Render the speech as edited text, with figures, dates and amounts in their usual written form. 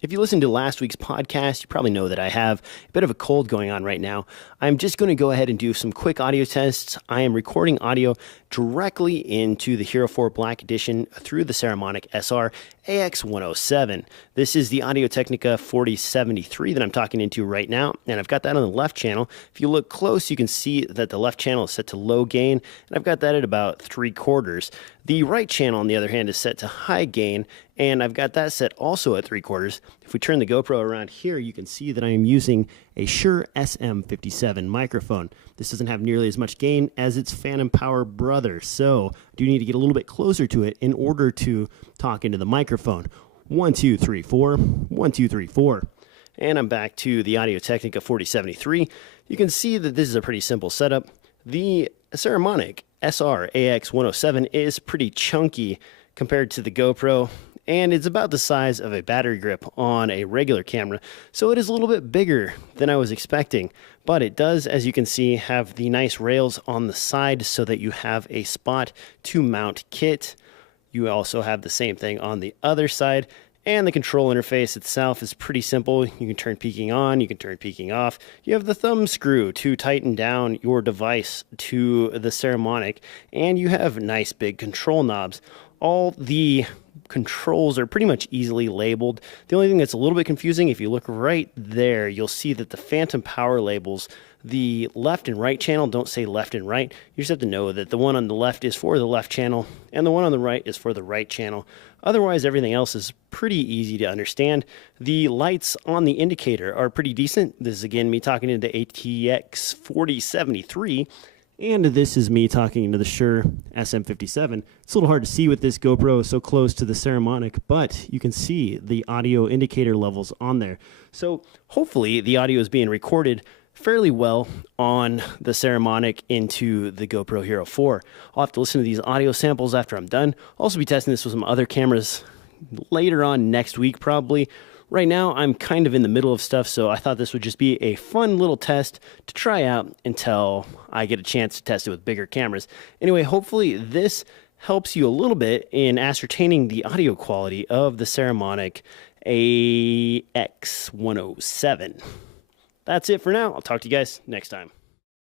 If you listened to last week's podcast, you probably know that I have a bit of a cold going on right now. I'm just going to go ahead and do some quick audio tests. I am recording audio directly into the Hero 4 Black Edition through the Saramonic SR-AX107. This is the Audio-Technica 4073 that I'm talking into right now, and I've got that on the left channel. If you look close, you can see that the left channel is set to low gain, and I've got that at about 3/4. The right channel, on the other hand, is set to high gain, and I've got that set also at 3/4. If we turn the GoPro around here, you can see that I am using a Shure SM57 microphone. This doesn't have nearly as much gain as its Phantom Power brother, so I do need to get a little bit closer to it in order to talk into the microphone. 1, 2, 3, 4, 1, 2, 3, 4. And I'm back to the Audio-Technica 4073. You can see that this is a pretty simple setup. The Saramonic SR-AX107 is pretty chunky compared to the GoPro, and it's about the size of a battery grip on a regular camera, so it is a little bit bigger than I was expecting. But it does, as you can see, have the nice rails on the side so that you have a spot to mount kit. You also have the same thing on the other side, and the control interface itself is pretty simple. You can turn peaking on, you can turn peaking off. You have the thumb screw to tighten down your device to the Saramonic, and you have nice big control knobs. All the controls are pretty much easily labeled. The only thing that's a little bit confusing, if you look right there, you'll see that the Phantom Power labels, the left and right channel don't say left and right. You just have to know that the one on the left is for the left channel and the one on the right is for the right channel. Otherwise, everything else is pretty easy to understand. The lights on the indicator are pretty decent. This is again me talking into ATX 4073. And this is me talking into the Shure SM57. It's a little hard to see with this GoPro so close to the Saramonic, but you can see the audio indicator levels on there. So hopefully the audio is being recorded fairly well on the Saramonic into the GoPro Hero 4. I'll have to listen to these audio samples after I'm done. I'll also be testing this with some other cameras later on next week probably. Right now, I'm kind of in the middle of stuff, so I thought this would just be a fun little test to try out until I get a chance to test it with bigger cameras. Anyway, hopefully this helps you a little bit in ascertaining the audio quality of the Saramonic AX107. That's it for now. I'll talk to you guys next time.